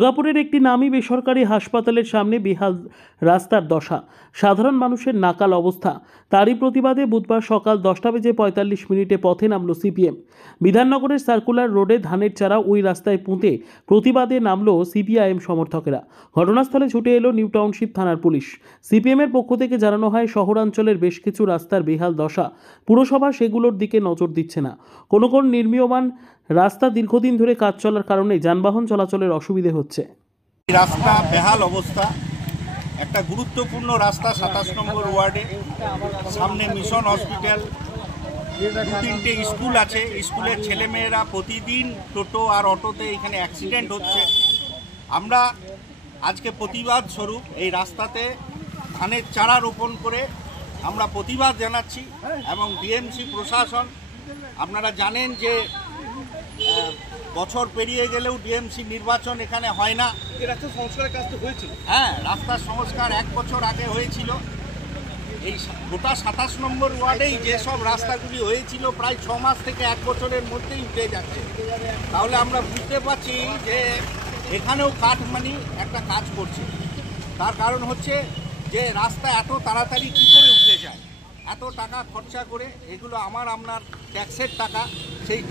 দুর্গাপুরের একটি নামী বেসরকারি হাসপাতালের সামনে বেহাল রাস্তার দশা, সাধারণ মানুষের নাকাল অবস্থা। তারই প্রতিবাদে বুধবার সকাল 10:45 পথে নামল সিপিএম। বিধাননগরের সার্কুলার রোডে ধানের চারা ওই রাস্তায় পুঁতে প্রতিবাদে নামল সিপিআইএম সমর্থকেরা। ঘটনাস্থলে ছুটে এলো নিউ টাউনশিপ থানার পুলিশ। সিপিএমের পক্ষ থেকে জানানো হয়, শহরাঞ্চলের বেশ কিছু রাস্তার বেহাল দশা, পুরসভা সেগুলোর দিকে নজর দিচ্ছে না। কোনো নির্মীয়মান রাস্তা দীর্ঘদিন ধরে কাজ চলার কারণে যানবাহন চলাচলের অসুবিধে হচ্ছে। রাস্তা বেহাল অবস্থা, একটা গুরুত্বপূর্ণ রাস্তা 27 নম্বর ওয়ার্ডে, সামনে মিশন হসপিটাল, 2-3টে স্কুল আছে। স্কুলের ছেলেমেয়েরা প্রতিদিন টোটো আর অটোতে এখানে অ্যাক্সিডেন্ট হচ্ছে। আমরা আজকে প্রতিবাদ স্বরূপ এই রাস্তাতে ধানের চারা রোপণ করে আমরা প্রতিবাদ জানাচ্ছি। এবং ডিএমসি প্রশাসন, আপনারা জানেন যে বছর পেরিয়ে গেলেও ডিএমসি নির্বাচন এখানে হয় না। এই রাস্তার সংস্কারের কাজ তো হয়েছিল। হ্যাঁ, রাস্তার সংস্কার 1 বছর আগে হয়েছিল। এই গোটা 27 নম্বর ওয়ার্ডেই যেসব রাস্তাগুলি হয়েছিল প্রায় 6 মাস থেকে 1 বছরের মধ্যেই উঠে যাচ্ছে। তাহলে আমরা বুঝতে পারছি যে এখানেও কাঠমানি একটা কাজ করছে। তার কারণ হচ্ছে যে রাস্তা এত তাড়াতাড়ি কী করে উঠে যায়, এত টাকা খরচা করে, এগুলো আপনার ট্যাক্সের টাকা, সেই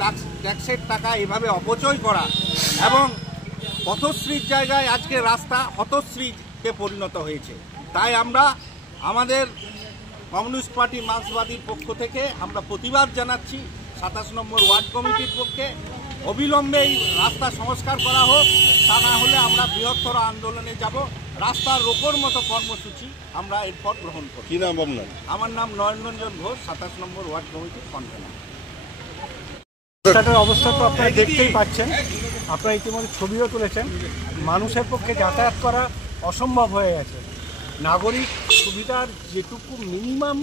ট্যাক্সের টাকা এভাবে অপচয় করা এবং পথশ্রীর জায়গায় আজকে রাস্তা হতশ্রীতে পরিণত হয়েছে। তাই আমরা আমাদের কমিউনিস্ট পার্টি মার্ক্সবাদীর পক্ষ থেকে আমরা প্রতিবাদ জানাচ্ছি 27 নম্বর ওয়ার্ড কমিটির পক্ষে। অবিলম্বে এই রাস্তা সংস্কার করা হোক, তা না হলে আমরা বৃহত্তর আন্দোলনে যাব। রাস্তার রোপণ মতো কর্মসূচি আমরা এরপর গ্রহণ করি। কি নাম আপনার? আমার নাম নয়নরঞ্জন ঘোষ, 27 নম্বর ওয়ার্ড কমিটির কনভেনার। রাস্তাটার অবস্থা তো আপনারা দেখতেই পাচ্ছেন, আপনারা ইতিমধ্যে ছবিও তুলেছেন। মানুষের পক্ষে যাতায়াত করা অসম্ভব হয়ে গেছে। নাগরিক সুবিধার যেটুকু মিনিমাম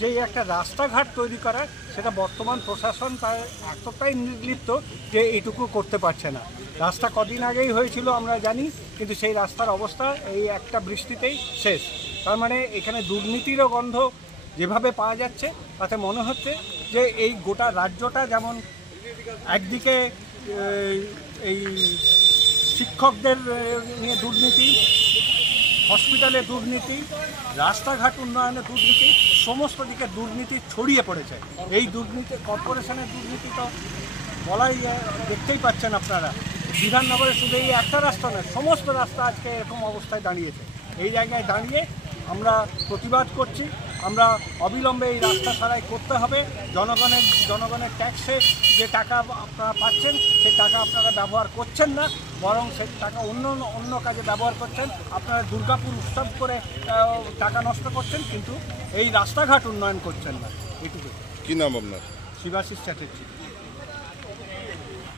যে একটা রাস্তাঘাট তৈরি করা, সেটা বর্তমান প্রশাসন তার এতটাই নির্লিপ্ত যে এইটুকু করতে পারছে না। রাস্তা কদিন আগেই হয়েছিল আমরা জানি, কিন্তু সেই রাস্তার অবস্থা এই একটা বৃষ্টিতেই শেষ। তার মানে এখানে দুর্নীতিরও গন্ধ যেভাবে পাওয়া যাচ্ছে, তাতে মনে হচ্ছে যে এই গোটা রাজ্যটা যেমন একদিকে এই শিক্ষকদের নিয়ে দুর্নীতি, হসপিটালে দুর্নীতি, রাস্তাঘাট উন্নয়নে দুর্নীতি, সমস্ত দিকে দুর্নীতি ছড়িয়ে পড়েছে। এই দুর্নীতি, কর্পোরেশনের দুর্নীতি তো বলাই, দেখতেই পাচ্ছেন আপনারা। বিধাননগরে শুধু এই একটা রাস্তা নয়, সমস্ত রাস্তা আজকে এরকম অবস্থায় দাঁড়িয়েছে। এই জায়গায় দাঁড়িয়ে আমরা প্রতিবাদ করছি। আমরা অবিলম্বে এই রাস্তা সারাই করতে হবে। জনগণের ট্যাক্সে যে টাকা আপনারা পাচ্ছেন, সেই টাকা আপনারা ব্যবহার করছেন না, বরং সেই টাকা অন্য কাজে ব্যবহার করছেন। আপনারা দুর্গাপুর উৎসব করে টাকা নষ্ট করছেন, কিন্তু এই রাস্তাঘাট উন্নয়ন করছেন না। এটুকু। কি নাম আপনার? শিবাশিস চ্যাটার্জি।